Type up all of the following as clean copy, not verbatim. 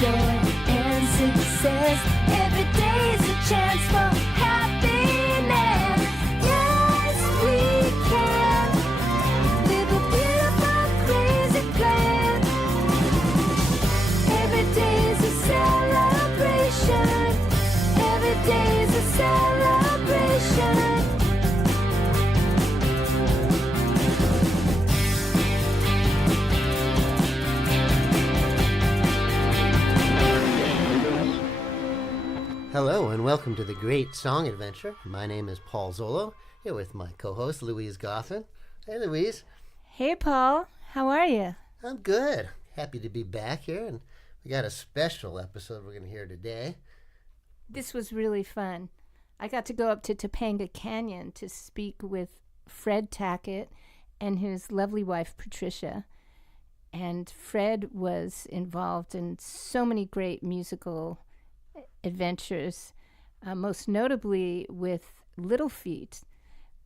joy and success. Every day's a chance for happiness. Yes, we can live a beautiful, crazy plan. Every day's a celebration. Every day's a celebration. Hello and welcome to the Great Song Adventure. My name is Paul Zollo, here with my co-host Louise Goffin. Hey Louise. Hey Paul, how are you? I'm good. Happy to be back here, and we got a special episode we're going to hear today. This was really fun. I got to go up to Topanga Canyon to speak with Fred Tackett and his lovely wife Patricia. And Fred was involved in so many great musical adventures, most notably with Little Feat.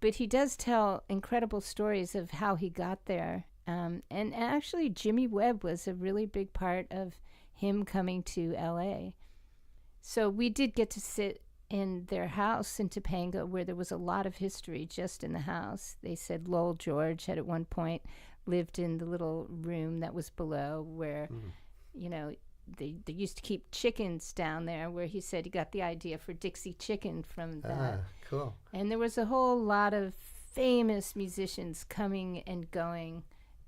But he does tell incredible stories of how he got there. And actually, Jimmy Webb was a really big part of him coming to L.A. So we did get to sit in their house in Topanga, where there was a lot of history just in the house. They said Lowell George had at one point lived in the little room that was below where, you know, they used to keep chickens down there, where he said he got the idea for Dixie Chicken from that. Cool. And there was a whole lot of famous musicians coming and going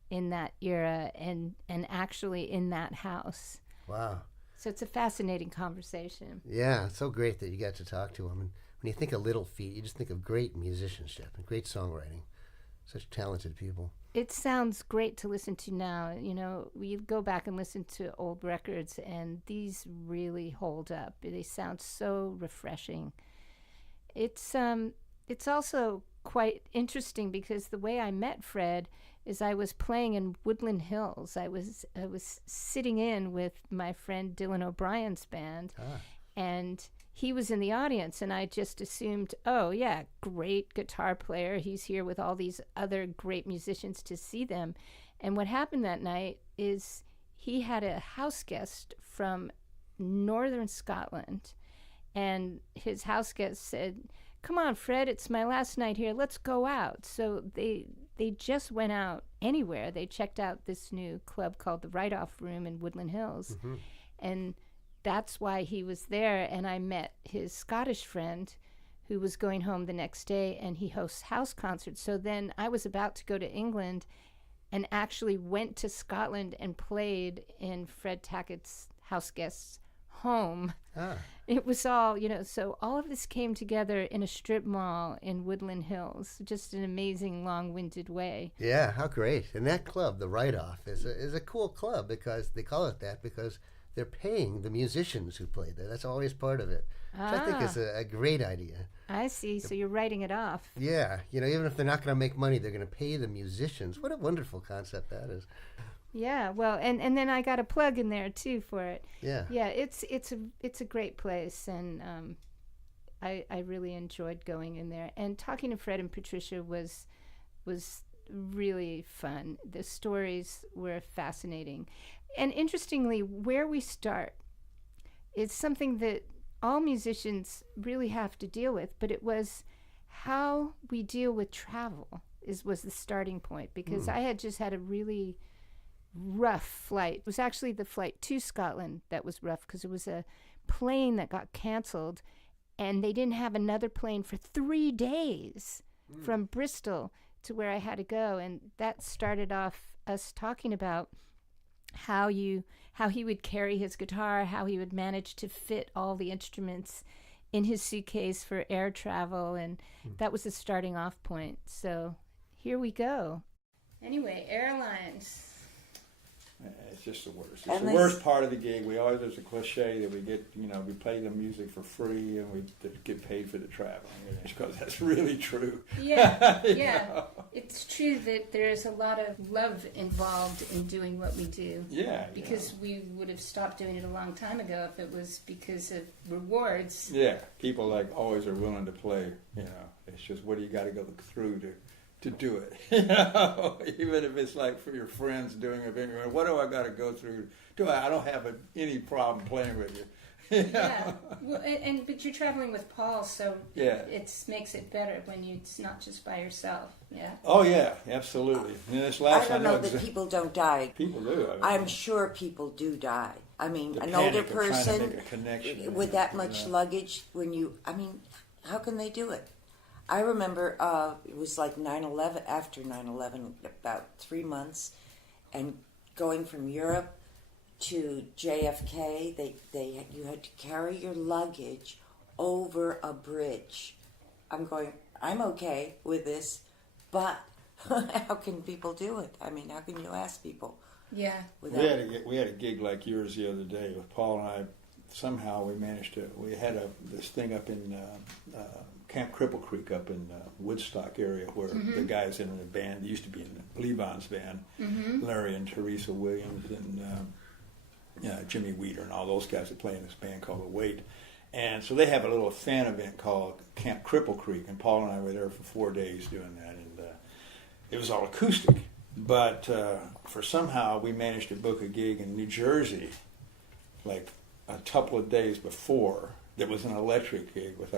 in that era and actually in that house. Wow. So it's a fascinating conversation. Yeah, it's so great that you got to talk to him. And when you think of Little Feat, you just think of great musicianship and great songwriting. Such talented people. It sounds great to listen to now. You know, we go back and listen to old records, and these really hold up. They sound so refreshing. It's also quite interesting because the way I met Fred is I was playing in Woodland Hills. I was sitting in with my friend Dylan O'Brien's band, and he was in the audience, and I just assumed, oh yeah, great guitar player. He's here with all these other great musicians to see them. And what happened that night is he had a house guest from northern Scotland, and his house guest said, come on, Fred, it's my last night here. Let's go out. So they just went out anywhere. They checked out this new club called the Write-Off Room in Woodland Hills. And that's why he was there. And I met his Scottish friend who was going home the next day, and he hosts house concerts. So then I was about to go to England and actually went to Scotland and played in Fred Tackett's house guest's home. It was all, you know, so all of this came together in a strip mall in Woodland Hills, just an amazing long-winded way. Yeah, how great. And that club, the Write-Off, is a cool club because they call it that because they're paying the musicians who play there. That's always part of it, which I think is a great idea. I see. So you're writing it off. Yeah. You know, even if they're not going to make money, they're going to pay the musicians. What a wonderful concept that is. Yeah, well, and then I got a plug in there too for it. Yeah. Yeah, it's a great place, and I really enjoyed going in there. And talking to Fred and Patricia was really fun. The stories were fascinating. And interestingly, where we start is something that all musicians really have to deal with, but it was how we deal with travel was the starting point, because I had just had a really rough flight. It was actually the flight to Scotland that was rough, because it was a plane that got canceled, and they didn't have another plane for 3 days from Bristol to where I had to go. And that started off us talking about how he would carry his guitar, how he would manage to fit all the instruments in his suitcase for air travel, and that was the starting off point. So here we go. Anyway, airlines. It's just the worst. It's the worst part of the gig. We always, there's a cliche that we get, you know, we play the music for free and we get paid for the traveling, because that's really true. Yeah, yeah. It's true that there's a lot of love involved in doing what we do. Yeah. Because we would have stopped doing it a long time ago if it was because of rewards. Yeah, people like always are willing to play, you know. It's just what do you got to go through to to do it. You know, even if it's like for your friends doing a thing. What do I got to go through? I don't have any problem playing with you. Yeah, well, but you're traveling with Paul, so it makes it better when it's not just by yourself. Yeah. Oh yeah, absolutely. And this last I don't know that people don't die. People do. I'm sure people do die. I mean, The an panic older of trying to person make a connection, with that much luggage, how can they do it? I remember it was like 9/11, after 9/11, about 3 months, and going from Europe to JFK, you had to carry your luggage over a bridge. I'm okay with this, but how can people do it? I mean, how can you ask people? Yeah. We had a gig like yours the other day with Paul and I. Somehow we managed to. We had this thing up in Camp Cripple Creek up in Woodstock area where the guys in the band used to be in the Levon's band, Larry and Teresa Williams and Jimmy Weeder and all those guys that play in this band called The Waitt. And so they have a little fan event called Camp Cripple Creek, and Paul and I were there for 4 days doing that, and it was all acoustic. But for somehow we managed to book a gig in New Jersey, like a couple of days before. That was an electric gig with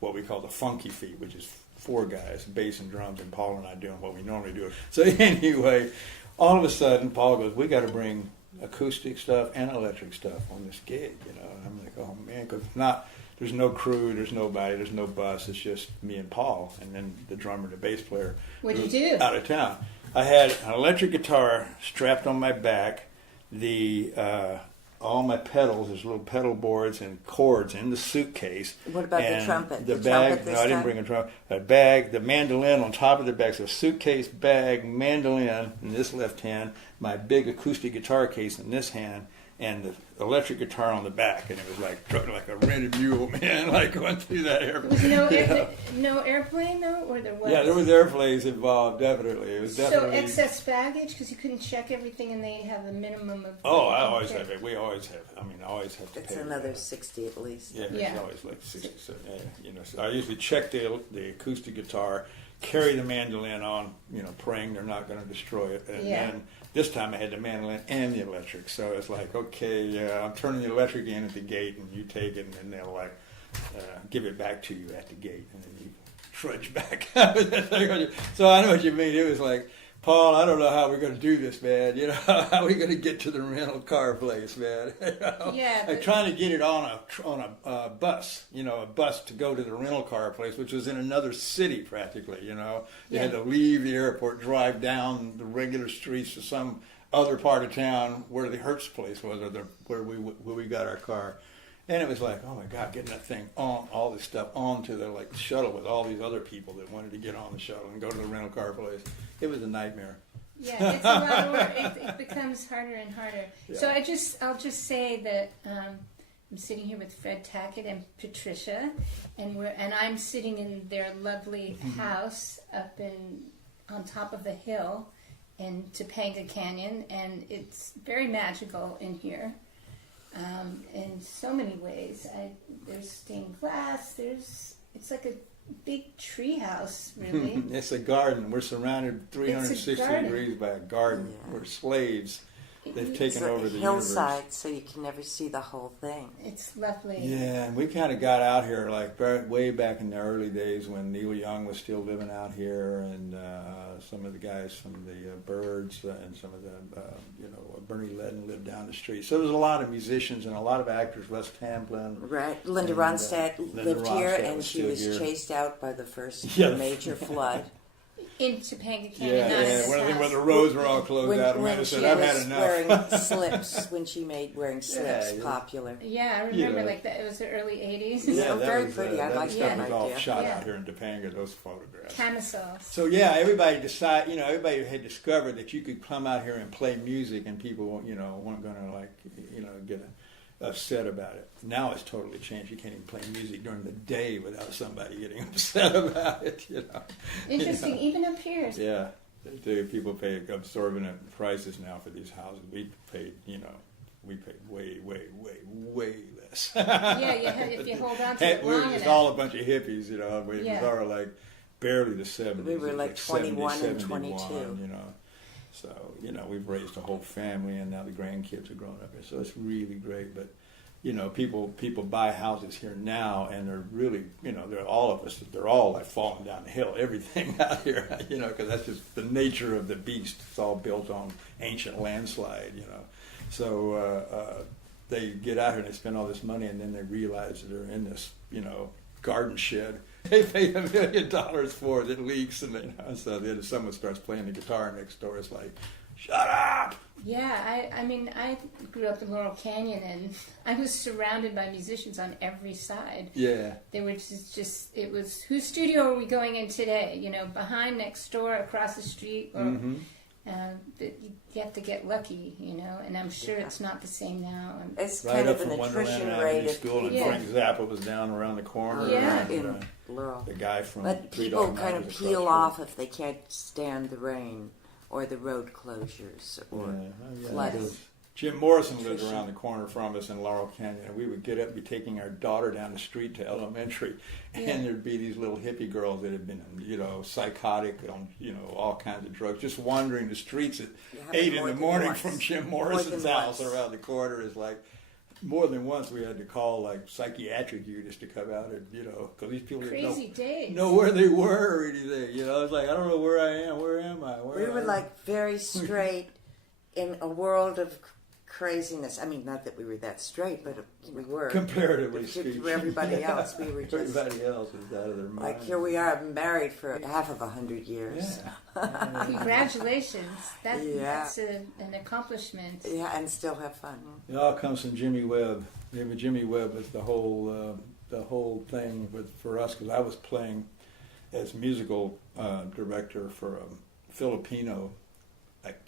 what we call the Funky Feet, which is 4 guys, bass and drums, and Paul and I doing what we normally do. So anyway, all of a sudden Paul goes, "We got to bring acoustic stuff and electric stuff on this gig," you know. And I'm like, "Oh man," because there's no crew, there's nobody, there's no bus, it's just me and Paul, and then the drummer and the bass player. What'd you do? Out of town. I had an electric guitar strapped on my back, all my pedals, there's little pedal boards and cords in the suitcase. What about the trumpet? The bag? Trumpet this time? I didn't bring a trumpet. A bag, the mandolin on top of the bag. So suitcase, bag, mandolin in this left hand, my big acoustic guitar case in this hand, and the electric guitar on the back. And it was like a rented mule, man, like going through that airplane. No airplane, though? Or there was? Yeah, there was airplanes involved, definitely. It was definitely... So excess baggage, because you couldn't check everything and they have a minimum of... Oh, I always have it. We always have. I always have to pay. It's another 60 at least. Yeah, it's always like 60. So, you know, so I usually check the acoustic guitar, carry the mandolin on, you know, praying they're not going to destroy it. And then this time I had the mandolin and the electric. So it's like, okay, I'm turning the electric in at the gate, and you take it, and then they'll like give it back to you at the gate, and then you trudge back. So I know what you mean. It was like, "Paul, I don't know how we're going to do this, man. You know, how are we going to get to the rental car place, man?" You know? Yeah. Like trying to get it on a bus, you know, a bus to go to the rental car place, which was in another city practically. You know, you had to leave the airport, drive down the regular streets to some other part of town where the Hertz place was, or where we got our car. And it was like, oh my God, getting that thing on, all this stuff onto the shuttle with all these other people that wanted to get on the shuttle and go to the rental car place. It was a nightmare. Yeah, it's a lot of work. It becomes harder and harder. Yeah. So I'll just say that I'm sitting here with Fred Tackett and Patricia, and I'm sitting in their lovely house up on top of the hill in Topanga Canyon, and it's very magical in here. In so many ways. There's stained glass. It's like a big tree house, really. It's a garden. We're surrounded 360 degrees by a garden. Yeah. We're slaves. They've taken over the hillside, universe. so you can never see the whole thing. It's lovely. Yeah, and we kind of got out here way back in the early days when Neil Young was still living out here, and some of the guys from the Byrds and some of the, Bernie Ledden lived down the street. So there was a lot of musicians and a lot of actors. Wes Tamplin. Right. Linda Ronstadt lived here, and she was chased out by the first major flood. In Topanga Canyon. Yeah. One of the where the roads were all closed out. Amanda said, "I've had enough." Wearing slips when she made wearing slips popular. Yeah, I remember like that. It was the early '80s. Yeah, very pretty. I like that idea. All shot out here in Topanga. Those photographs. Camisoles. So yeah, everybody had discovered that you could come out here and play music, and people, weren't going to get upset about it. Now it's totally changed. You can't even play music during the day without somebody getting upset about it. Interesting, even up here. Yeah, people pay exorbitant prices now for these houses. We paid way less. Yeah, if you hold on to it long enough. It's all a bunch of hippies, We were like barely the 70s. We were It was like 21 and 70, 22. You know. So, you know, we've raised a whole family, and now the grandkids are growing up here. So it's really great. But, you know, people buy houses here now, and they're really, you know, they're all of us, they're all like falling down the hill, everything out here, you know, because that's just the nature of the beast. It's all built on ancient landslide, you know. So they get out here and they spend all this money, and then they realize that they're in this, you know, garden shed. They pay $1 million for it. It leaks, and so then someone starts playing the guitar next door. It's like, shut up! Yeah, I mean, I grew up in Laurel Canyon, and I was surrounded by musicians on every side. Yeah. They were just it was, whose studio are we going in today? You know, behind, next door, across the street, or you have to get lucky, you know, and I'm sure it's not the same now. It's Right kind up of an from Wonderland attrition Avenue rate of School, and people Frank Zappa was down around the corner. Yeah. And, in Laurel. the guy from But Three people Dog kind Night of was peel across off if they can't stand the rain or the road closures the or road. Yeah. floods. Jim Morrison lived around the corner from us in Laurel Canyon, and we would get up and be taking our daughter down the street to elementary, and there'd be these little hippie girls that had been, you know, psychotic on, you know, all kinds of drugs, just wandering the streets at 8 in the morning from Jim Morrison's house around the corner. Is like, more than once we had to call like psychiatric units to come out and, you know, because these people didn't know where they were or anything. You know, it's like, I don't know where I am. Where am I? We were like very straight in a world of craziness. I mean, not that we were that straight, but we were. Comparatively speaking. To everybody else, we were just... Everybody else was out of their mind. Like, here we are, married for half of 100 years. Yeah. Congratulations. That's an accomplishment. Yeah, and still have fun. It all comes from Jimmy Webb. Jimmy Webb was the whole thing for us, because I was playing as musical director for a Filipino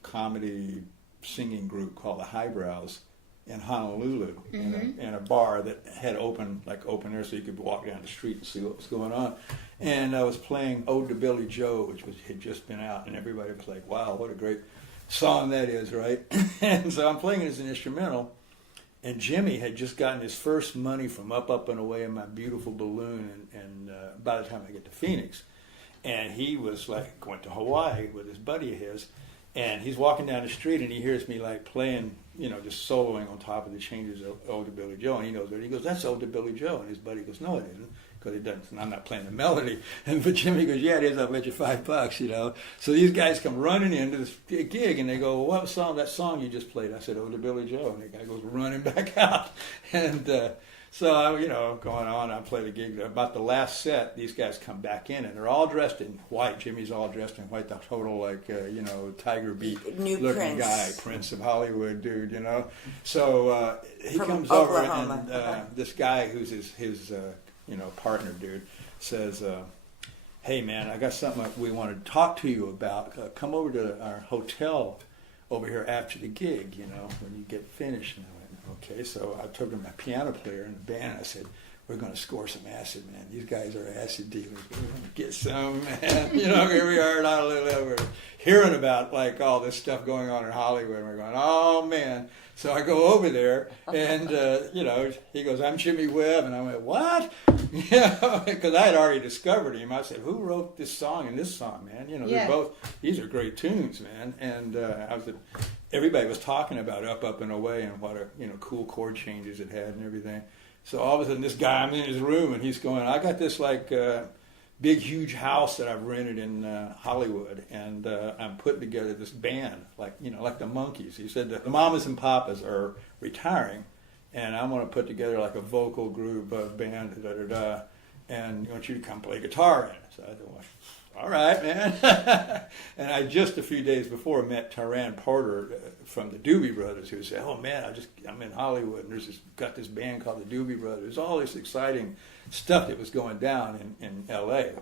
comedy singing group called the Highbrows in Honolulu, in a bar that had open air, so you could walk down the street and see what was going on. And I was playing "Ode to Billy Joe," which had just been out, and everybody was like, "Wow, what a great song that is!" Right? And so I'm playing it as an instrumental. And Jimmy had just gotten his first money from Up and Away in My Beautiful Balloon, and by the time I get to Phoenix, and he was like, went to Hawaii with his buddy of his, and he's walking down the street and he hears me like playing, you know, just soloing on top of the changes of Ode to Billy Joe, and he knows it. He goes, "That's Ode to Billy Joe," and his buddy goes, "No, it isn't," because it doesn't. I'm not playing the melody. But Jimmy goes, "Yeah, it is. I'll bet you $5, you know." So these guys come running into this gig, and they go, "Well, what song? That song you just played?" I said, "Ode to Billy Joe," and the guy goes running back out, and so I, you know, going on, I play the gig. About the last set, these guys come back in, and they're all dressed in white. Jimmy's all dressed in white, the total like you know, Tiger Beat New looking Prince. guy, Prince of Hollywood dude, you know. So he From comes Oklahoma. over, and this guy who's his you know, partner dude says, "Hey man, I got something we want to talk to you about. Come over to our hotel over here after the gig, you know, when you get finished." And I went, "Okay." So I took him my piano player in the band, and I said, "We're going to score some acid, man. These guys are acid dealers. We're going to get some, man." You know, here we are in Honolulu. We're hearing about like all this stuff going on in Hollywood, and we're going, "Oh man." So I go over there, and you know, he goes, "I'm Jimmy Webb," and I went, "What?" Yeah, because I had already discovered him. I said, "Who wrote this song and this song, man? You know, they're both, these are great tunes, man." And everybody was talking about Up and Away and what a, you know, cool chord changes it had and everything. So all of a sudden, this guy, I'm in his room, and he's going, "I got this like big, huge house that I've rented in Hollywood, and I'm putting together this band, like, you know, like the Monkees." He said the Mamas and Papas are retiring, and I want to put together like a vocal group band, and I want you to come play guitar in it. So I thought, "Well, all right, man." And I just a few days before met Taran Porter from the Doobie Brothers, who said, "Oh man, I'm in Hollywood, and got this band called the Doobie Brothers." All this exciting stuff that was going down in L.A.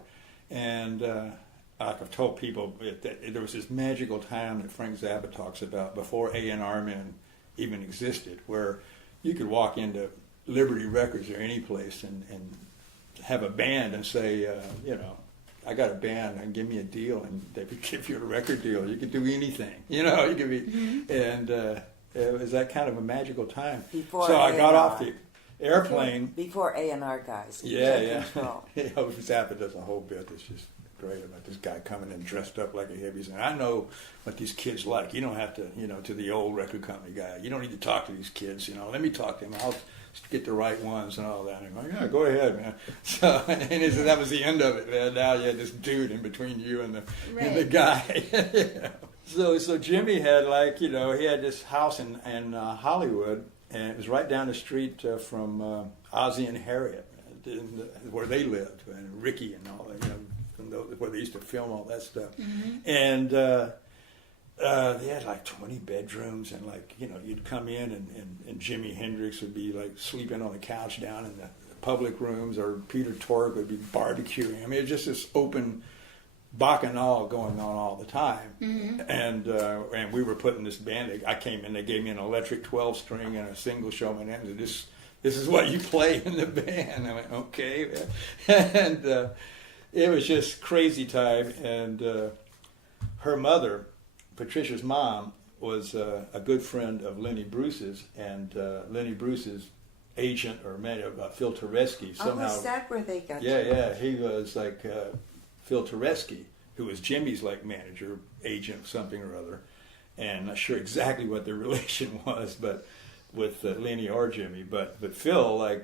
And like I've told people, that there was this magical time that Frank Zappa talks about before A&R men even existed, where you could walk into Liberty Records or any place and have a band and say, you know, "I got a band, and give me a deal," and they would give you a record deal. You could do anything, you know. You could be, and it was that kind of a magical time. Before so I got A&R. off the airplane. Before A&R guys. Yeah. Control. Zappa does a whole bit that's just great about this guy coming in dressed up like a hippie. And I know what these kids like. You don't have to, to the old record company guy. You don't need to talk to these kids. Let me talk to them. I'll get the right ones and all that. And I'm like, yeah, go ahead, man. So that was the end of it, man. Now you had this dude in between you and the guy. So Jimmy had he had this house in Hollywood, and it was right down the street from Ozzie and Harriet, where they lived, and Rickie and all that, where they used to film all that stuff. And they had like 20 bedrooms, and you'd come in and Jimi Hendrix would be like sleeping on the couch down in the public rooms, or Peter Tork would be barbecuing. I mean, it's just this open bacchanal going on all the time. And we were putting this band. I came in, they gave me an electric 12-string and a single showman, and this is what you play in the band. I went, okay, man. And it was just crazy time. And her mother, Patricia's mom, was a good friend of Lenny Bruce's, and Lenny Bruce's agent or manager, Phil Tereski. Somehow, was that where they got Yeah, he was like Phil Tereski, who was Jimmy's manager, agent, something or other. And I'm not sure exactly what their relation was, but with Lenny or Jimmy. But Phil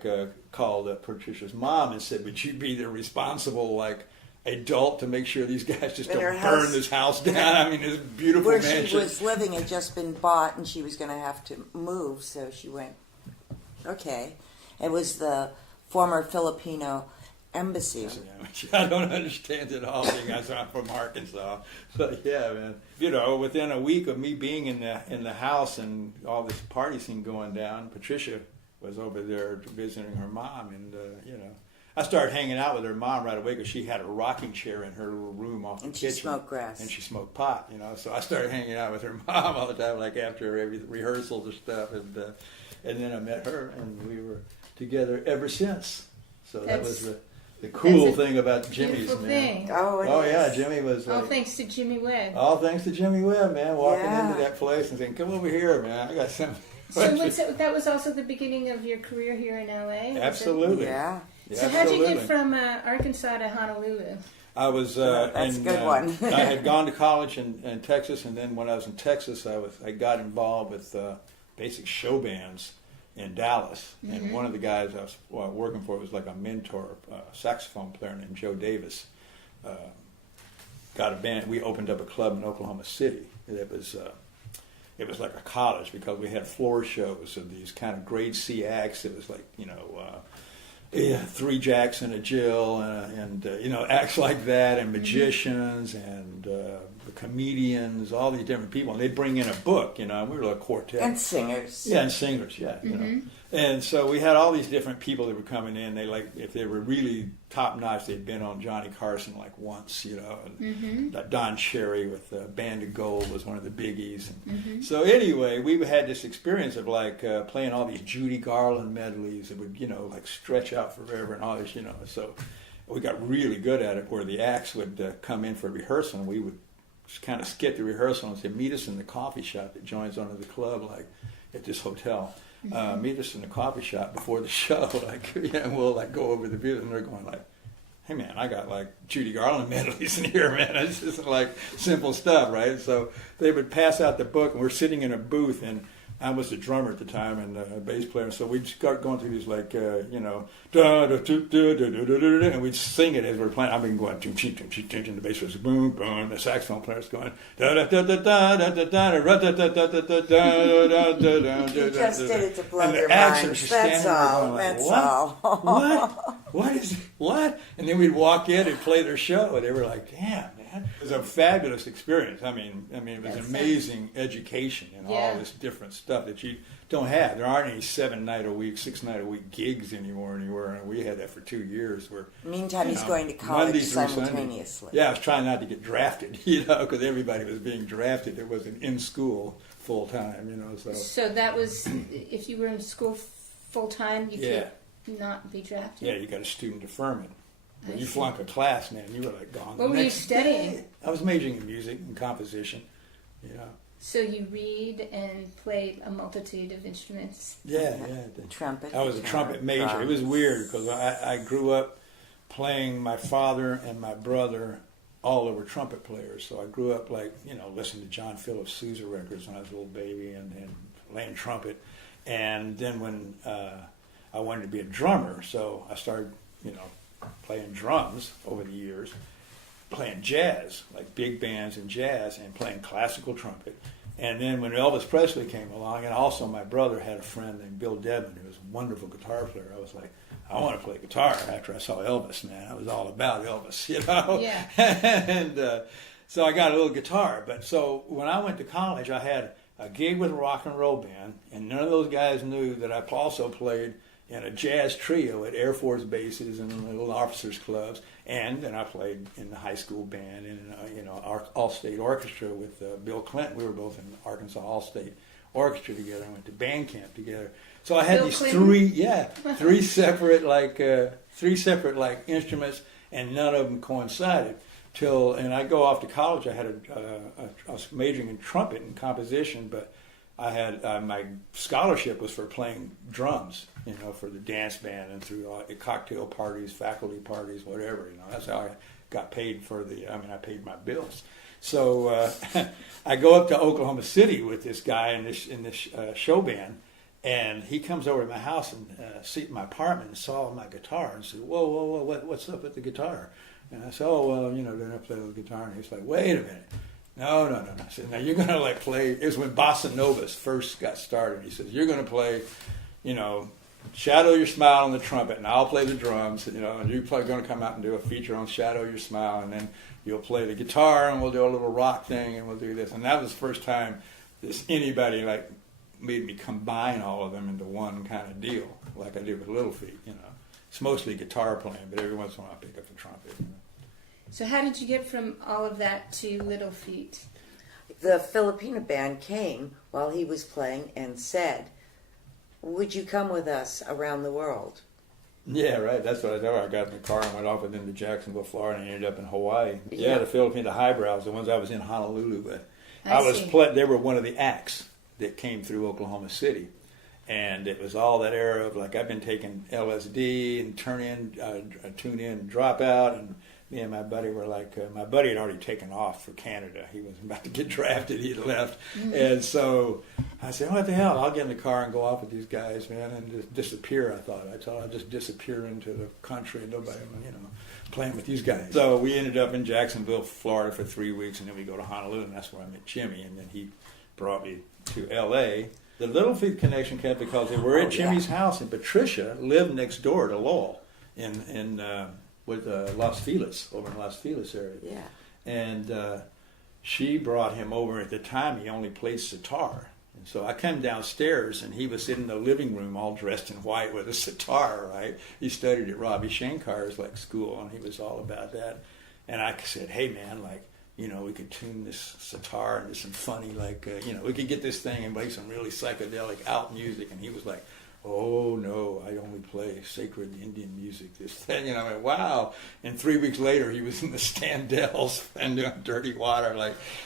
called Patricia's mom and said, would you be the responsible adult to make sure these guys just don't burn this house down? I mean, this beautiful where mansion. She was living had just been bought, and she was going to have to move, so she went, okay. It was the former Filipino embassy. I don't understand it all, being I'm from Arkansas. But yeah, man. Within a week of me being in the house and all this party scene going down, Patricia was over there visiting her mom, and I started hanging out with her mom right away because she had a rocking chair in her little room off the kitchen. And she smoked grass. And she smoked pot, So I started hanging out with her mom all the time, after every rehearsals and stuff. And then I met her, and we were together ever since. So that was the cool thing about Jimmy's, man. Thing. Oh, yeah, Jimmy was all thanks to Jimmy Webb. All thanks to Jimmy Webb, man. Walking into that place and saying, come over here, man. I got something. So that was also the beginning of your career here in L.A.? Absolutely. Yeah. So how'd you get from Arkansas to Honolulu? I was that's a good one. I had gone to college in Texas, and then when I was in Texas, I got involved with basic show bands in Dallas. And one of the guys I was working for was like a mentor, saxophone player named Joe Davis. Got a band. We opened up a club in Oklahoma City. It was like a college because we had floor shows of these kind of grade C acts. It was three jacks and a Jill, and acts like that, and magicians and comedians, all these different people, and they'd bring in a book, and we were a quartet. And singers. Yeah, and singers, yeah. And so we had all these different people that were coming in. They if they were really top notch, they'd been on Johnny Carson once, and Don Cherry with Band of Gold was one of the biggies. And so anyway, we had this experience of playing all these Judy Garland medleys that would stretch out forever and all this, So we got really good at it, where the acts would come in for rehearsal, and we would just kind of skip the rehearsal and say, meet us in the coffee shop that joins onto the club, at this hotel. Meet us in the coffee shop before the show, and we'll go over the view, and they're going hey man, I got Judy Garland medleys in here, man. It's just simple stuff, right? So they would pass out the book, and we're sitting in a booth, and I was the drummer at the time and a bass player, so we'd start going through these da da da da da da, and we'd sing it as we're playing. I've been going and the bass was boom boom, the saxophone player's going da da da da da da da da da da da da da da. You just did it to blow their minds. That's all. That's all. What? And then we'd walk in and play their show, and they were like, damn. It was a fabulous experience. I mean, it was an amazing education and all this different stuff that you don't have. There aren't any 7-night-a-week, 6-night-a-week gigs anymore. And we had that for 2 years. Meantime, he's going to college simultaneously. Yeah, I was trying not to get drafted, because everybody was being drafted. It wasn't in school full time, So that was, if you were in school full time, you could not be drafted. Yeah, you got a student deferment. When you flunk a class, man, you were gone. What were you studying? I was majoring in music and composition. So you read and played a multitude of instruments. Yeah. Trumpet. I was a trumpet major. It was weird because I grew up playing my father and my brother all over trumpet players. So I grew up listening to John Philip Sousa records when I was a little baby and playing trumpet. And then when I wanted to be a drummer, so I started, playing drums over the years, playing jazz, like big bands and jazz, and playing classical trumpet. And then when Elvis Presley came along, and also my brother had a friend named Bill Dedman, who was a wonderful guitar player, I was like, I want to play guitar. After I saw Elvis, man, I was all about Elvis, Yeah. And so I got a little guitar. But so when I went to college, I had a gig with a rock and roll band, and none of those guys knew that I also played in a jazz trio at Air Force bases and little officers clubs, and then I played in the high school band and our all-state orchestra with Bill Clinton. We were both in Arkansas All-State Orchestra together. I went to band camp together. So I had Bill these Clinton? three separate instruments, and none of them coincided. And I go off to college. I was majoring in trumpet and composition, but I had my scholarship was for playing drums, for the dance band and through cocktail parties, faculty parties, whatever. That's how I got paid I paid my bills. So I go up to Oklahoma City with this guy in this show band, and he comes over to my house and in my apartment and saw my guitar and said, "Whoa, what's up with the guitar?" And I said, "Oh, well, then I play the guitar." And he's like, "Wait a minute. No. I said, "Now you're going to play." It was when Bossa Novas first got started. He says, "You're going to play, Shadow Your Smile on the trumpet, and I'll play the drums, and you're probably going to come out and do a feature on Shadow Your Smile, and then you'll play the guitar, and we'll do a little rock thing, and we'll do this." And that was the first time anybody made me combine all of them into one kind of deal, like I did with Little Feat. It's mostly guitar playing, but every once in a while I pick up the trumpet. So how did you get from all of that to Little Feat? The Filipino band came while he was playing and said, "Would you come with us around the world?" Yeah, right. That's what I did. I got in the car and went off with them to Jacksonville, Florida, and ended up in Hawaii. Yeah, the Filipino highbrows, the ones I was in Honolulu with. They were one of the acts that came through Oklahoma City. And it was all that era of I've been taking LSD and tune in, drop out, and me and my buddy were my buddy had already taken off for Canada. He was about to get drafted. He had left. Mm-hmm. And so I said, "What the hell? I'll get in the car and go off with these guys, man, and just disappear." I thought I'd just disappear into the country and nobody, playing with these guys. So we ended up in Jacksonville, Florida for 3 weeks, and then we go to Honolulu, and that's where I met Jimmy, and then he brought me to L.A. The Little Feat connection came because they were at Jimmy's house, and Patricia lived next door to Lowell with Los Feliz, over in Los Feliz area. Yeah. And she brought him over. At the time, he only played sitar. And so I came downstairs, and he was sitting in the living room all dressed in white with a sitar, right? He studied at Ravi Shankar's school, and he was all about that. And I said, "Hey, man, we could tune this sitar into some funny, we could get this thing and play some really psychedelic out music." And he was like, "Oh, no, I only play sacred Indian music, this thing." I went, wow. And 3 weeks later, he was in the Standells and doing Dirty Water.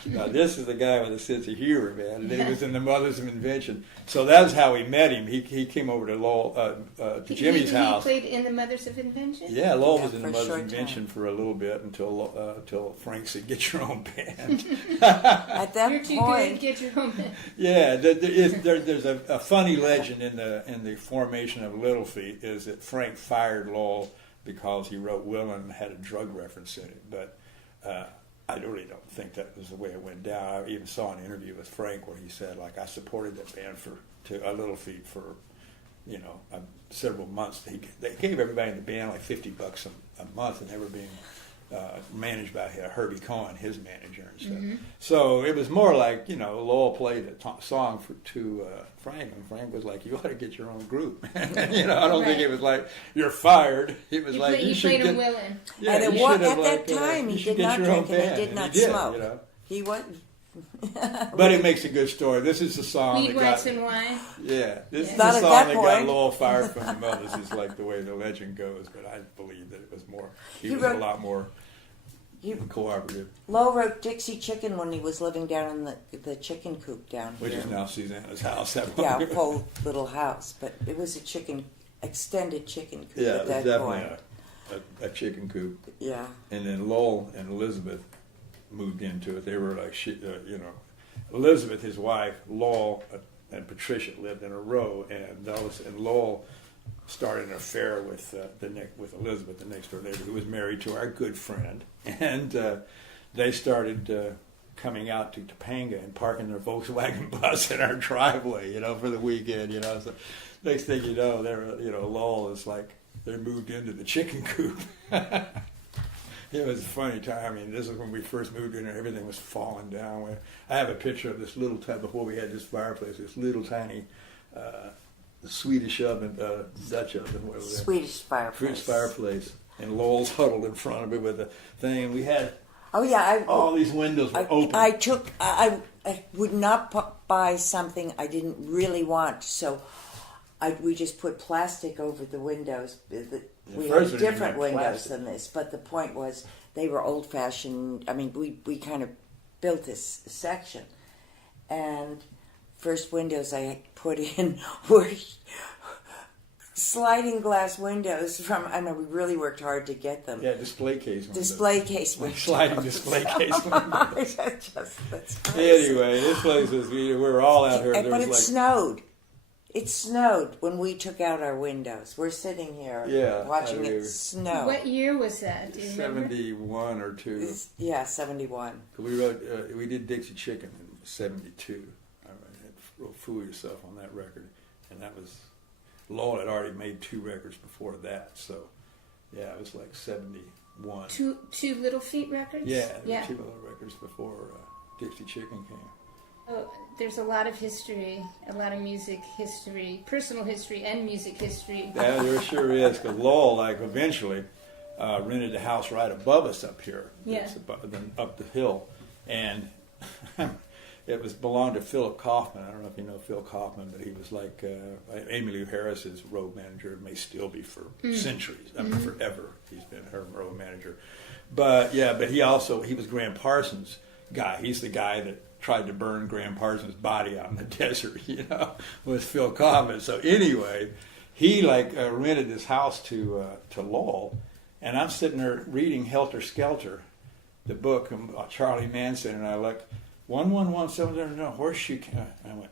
This is the guy with a sense of humor, man. And then he was in the Mothers of Invention. So that's how we met him. He came over to Lowell, to Jimmy's house. He played in the Mothers of Invention? Yeah, Lowell was in the Mothers of Invention for a little bit until Frank said, "Get your own band." At that You're too point, good, get your own band. Yeah, there's a funny legend in the formation of Little Feat is that Frank fired Lowell because he wrote "Willin" and had a drug reference in it. But I really don't think that was the way it went down. I even saw an interview with Frank where he said, I supported that band to Little Feat for several months. They gave everybody in the band $50 a month, and they were being managed by Herbie Cohen, his manager and stuff. Mm-hmm. So it was more Lowell played a song to Frank, and Frank was like, "You ought to get your own group." I don't think it was "You're fired." It was you should played get. a Willin. Yeah, and at that time, he did not drink and he did not smoke. He went. But it makes a good story. This is the song Weed, that wax, got. and wine. Yeah, this is Not the at song that that point. got Lowell fired from the Mothers. Is the way the legend goes. But I believe that it was more. He was a lot more cooperative. Lowell wrote Dixie Chicken when he was living down in the chicken coop down here. Which is now Susanna's house. A whole little house. But it was a extended chicken coop at that point. a chicken coop. Yeah. And then Lowell and Elizabeth moved into it. They were like, Elizabeth, his wife, Lowell, and Patricia lived in a row, and Lowell started an affair with Elizabeth, the next door neighbor, who was married to our good friend, and they started coming out to Topanga and parking their Volkswagen bus in our driveway, for the weekend, So next thing you know, Lowell is like, they moved into the chicken coop. It was a funny time. I mean, this is when we first moved in there. Everything was falling down. I have a picture of this little tiny, before we had this fireplace, this little tiny Swedish oven, Dutch oven, whatever that. Swedish fireplace. Swedish fireplace. And Lowell's huddled in front of it with the thing. We had all these windows were open. I would not buy something I didn't really want, so we just put plastic over the windows. We had different windows than this, but the point was they were old-fashioned. I mean, we kind of built this section, and first windows I put in were sliding glass windows from. I know we really worked hard to get them. Yeah, display case windows. Display case windows. Sliding display case windows. That's crazy. Anyway, this place was. We were all out here. But it snowed. It snowed when we took out our windows. We're sitting here watching it snow. What year was that? Do you remember? 71 or 2. 71. We did Dixie Chicken in 72. Fool Yourself on that record. And that was, Lowell had already made 2 records before that. So, yeah, it was like 71. Two Little Feat records? Yeah, 2 little records before Dixie Chicken came. Oh, there's a lot of history, a lot of music history, personal history and music history. Yeah, there sure is, because Lowell, eventually rented a house right above us up here. Yeah. Up the hill. And it belonged to Philip Kaufman. I don't know if you know Phil Kaufman, but he was like Amy Lou Harris's road manager. May still be for centuries. I mean, forever. He's been her road manager. But he was Graham Parsons' guy. He's the guy that tried to burn Graham Parsons' body out in the desert, with Phil Kaufman. So anyway, he rented this house to Lowell, and I'm sitting there reading Helter Skelter, the book about Charlie Manson, and I looked, 11170 Horseshoe. I went,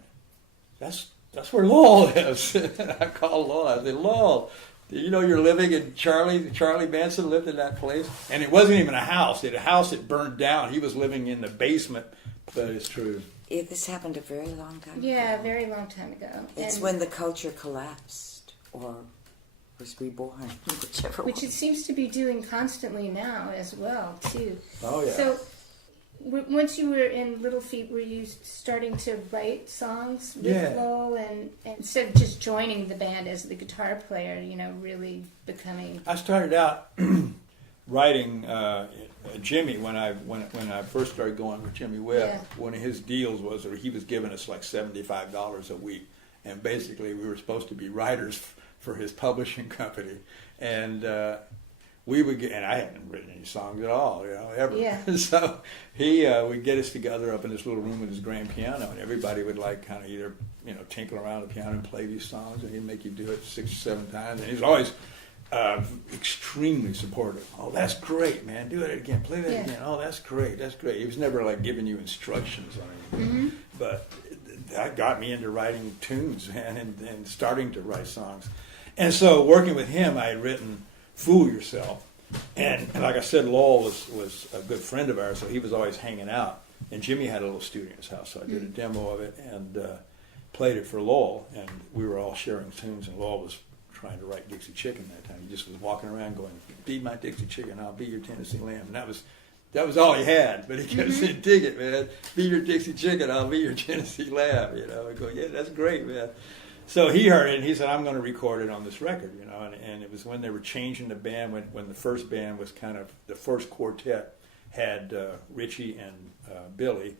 that's where Lowell is. I called Lowell. I said, Lowell, you're living in Charlie Manson lived in that place, and it wasn't even a house. It had a house that burned down. He was living in the basement. That is true. This happened a very long time ago. Yeah, a very long time ago. It's when the culture collapsed or was reborn, whichever Which one. it seems to be doing constantly now as well, too. Oh, yeah. So, once you were in Little Feat, were you starting to write songs with Lowell, and instead of just joining the band as the guitar player, really becoming... I started out writing Jimmy when I first started going with Jimmy Webb. One of his deals was that he was giving us like $75 a week, and basically we were supposed to be writers for his publishing company, and we would get, and I hadn't written any songs at all, ever. Yeah. So he would get us together up in this little room with his grand piano, and everybody would kind of either tinkle around the piano and play these songs, and he'd make you do it 6 or 7 times, and he's always extremely supportive. Oh, that's great, man. Do it again. Play that again. Oh, that's great. That's great. He was never giving you instructions on anything. But that got me into writing tunes, man, and starting to write songs. And so working with him, I had written Fool Yourself. And like I said, Lowell was a good friend of ours, so he was always hanging out. And Jimmy had a little studio in his house, so I did a demo of it and played it for Lowell. And we were all sharing tunes, and Lowell was trying to write Dixie Chicken that time. He just was walking around going, "Be my Dixie Chicken, I'll be your Tennessee Lamb." And that was all he had. But he kept saying, "Dig it, man. Be your Dixie Chicken, I'll be your Tennessee Lamb." I go, "Yeah, that's great, man." So he heard it, and he said, "I'm going to record it on this record." And it was when they were changing the band, when the first band was kind of, the first quartet had Richie and Billy,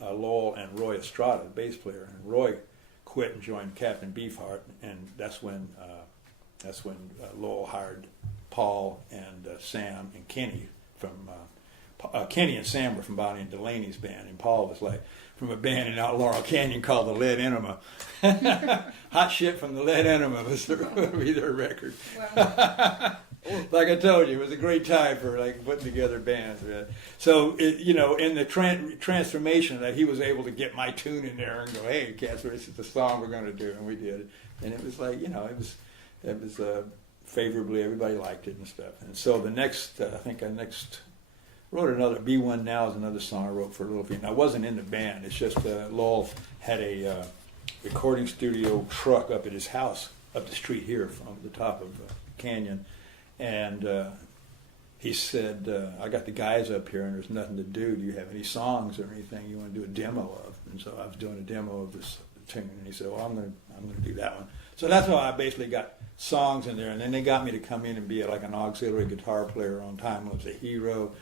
Lowell and Roy Estrada, the bass player. And Roy quit and joined Captain Beefheart, and that's when Lowell hired Paul and Sam and Kenny from Kenny and Sam were from Bonnie and Delaney's band, and Paul was from a band in out Laurel Canyon called the Lead Enema. Hot Shit from the Lead Enema was their record. Wow. Like I told you, it was a great time for like putting together bands, man. So in the transformation that he was able to get my tune in there and go, "Hey, Casper, this is the song we're going to do," and we did it, and it was like it was favorably, everybody liked it and stuff. And so the next, wrote another B1 Now is another song I wrote for Little Feat. And I wasn't in the band. It's just Lowell had a recording studio truck up at his house up the street here from the top of Canyon. And he said, I got the guys up here and there's nothing to do. Do you have any songs or anything you want to do a demo of? And so I was doing a demo of this tune. And he said, well, I'm going to do that one. So that's how I basically got songs in there. And then they got me to come in and be like an auxiliary guitar player on Time Was a Hero.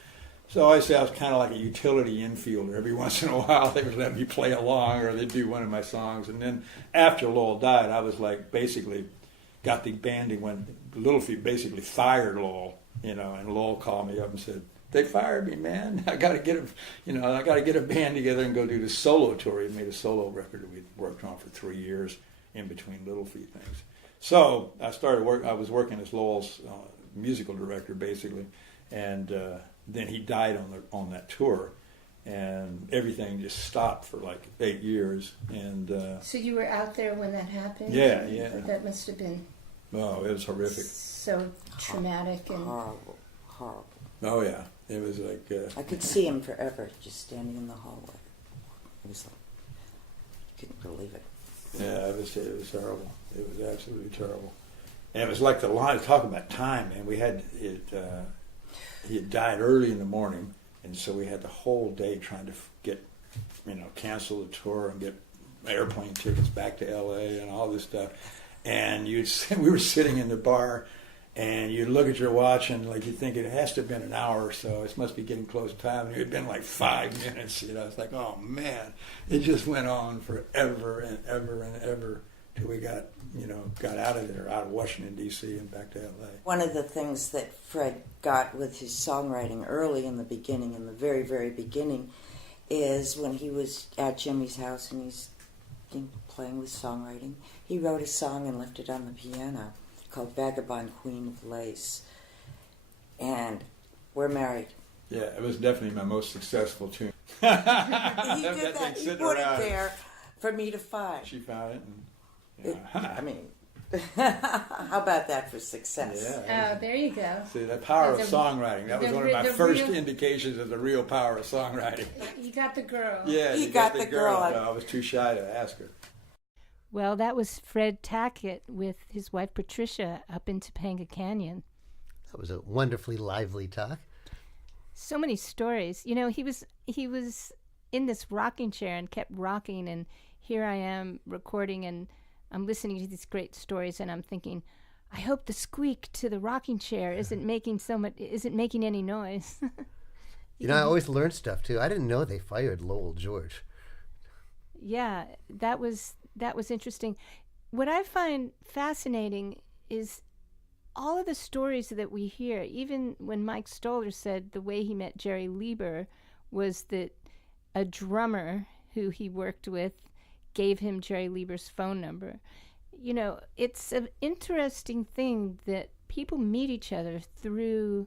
So I say I was kind of like a utility infielder. Every once in a while they would let me play along or they'd do one of my songs. And then after Lowell died, I was like basically got the band when Little Feat basically fired Lowell, and Lowell called me up and said, they fired me, man. I got to get a band together and go do the solo tour. He made a solo record that we'd worked on for 3 years in between Little Feat things. So I was working as Lowell's musical director basically, and then he died on that tour, and everything just stopped for like 8 years. And So you were out there when that happened? Yeah. That must have been. Oh, it was horrific. So traumatic and Horrible. Oh yeah, it was like. I could see him forever, just standing in the hallway. It was like, I couldn't believe it. Yeah, it was terrible. It was absolutely terrible. And it was like the line, talk about time, man. We had it. He had died early in the morning, and so we had the whole day trying to get, cancel the tour and get airplane tickets back to L.A. and all this stuff. And we were sitting in the bar, and you'd look at your watch, and like you think it has to have been an hour or so. It must be getting close to time. And it had been like 5 minutes. It's like, oh man, it just went on forever and ever and ever till we got out of there, out of Washington D.C. and back to L.A. One of the things that Fred got with his songwriting early in the beginning, in the very, very beginning, is when he was at Jimmy's house and he's playing with songwriting, he wrote a song and left it on the piano called Vagabond Queen of Lace. And we're married. Yeah, it was definitely my most successful tune. He did that. He put it there for me to find. She found it. How about that for success? Yeah. Oh, there you go. See, the power of songwriting. That was one of my first indications of the real power of songwriting. You got the girl. Yeah, he got the girl. No, I was too shy to ask her. Well, that was Fred Tackett with his wife Patricia up in Topanga Canyon. That was a wonderfully lively talk. So many stories. He was in this rocking chair and kept rocking, and here I am recording, and I'm listening to these great stories, and I'm thinking, I hope the squeak to the rocking chair isn't making any noise. I always learn stuff too. I didn't know they fired Lowell George. Yeah, that was interesting. What I find fascinating is all of the stories that we hear. Even when Mike Stoller said the way he met Jerry Lieber was that a drummer who he worked with gave him Jerry Lieber's phone number. It's an interesting thing that people meet each other through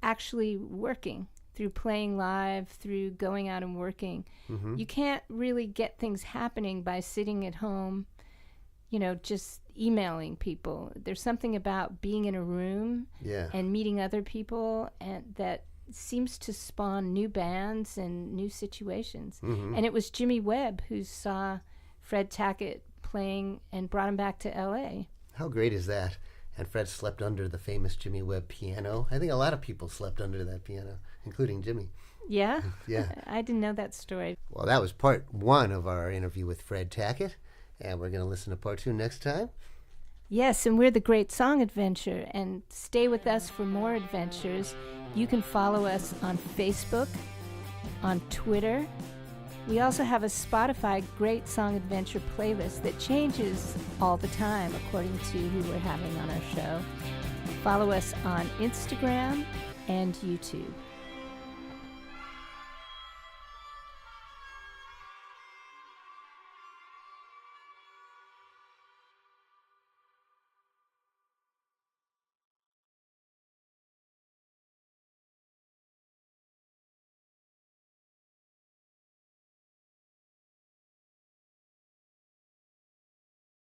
actually working, through playing live, through going out and working. Mm-hmm. You can't really get things happening by sitting at home, just emailing people. There's something about being in a room and meeting other people, and that seems to spawn new bands and new situations. Mm-hmm. And it was Jimmy Webb who saw Fred Tackett playing and brought him back to L.A. How great is that? And Fred slept under the famous Jimmy Webb piano. I think a lot of people slept under that piano, including Jimmy. Yeah? Yeah. I didn't know that story. Well, that was part 1 of our interview with Fred Tackett, and we're going to listen to part 2 next time. Yes, and we're the Great Song Adventure, and stay with us for more adventures. You can follow us on Facebook, on Twitter. We also have a Spotify Great Song Adventure playlist that changes all the time according to who we're having on our show. Follow us on Instagram and YouTube.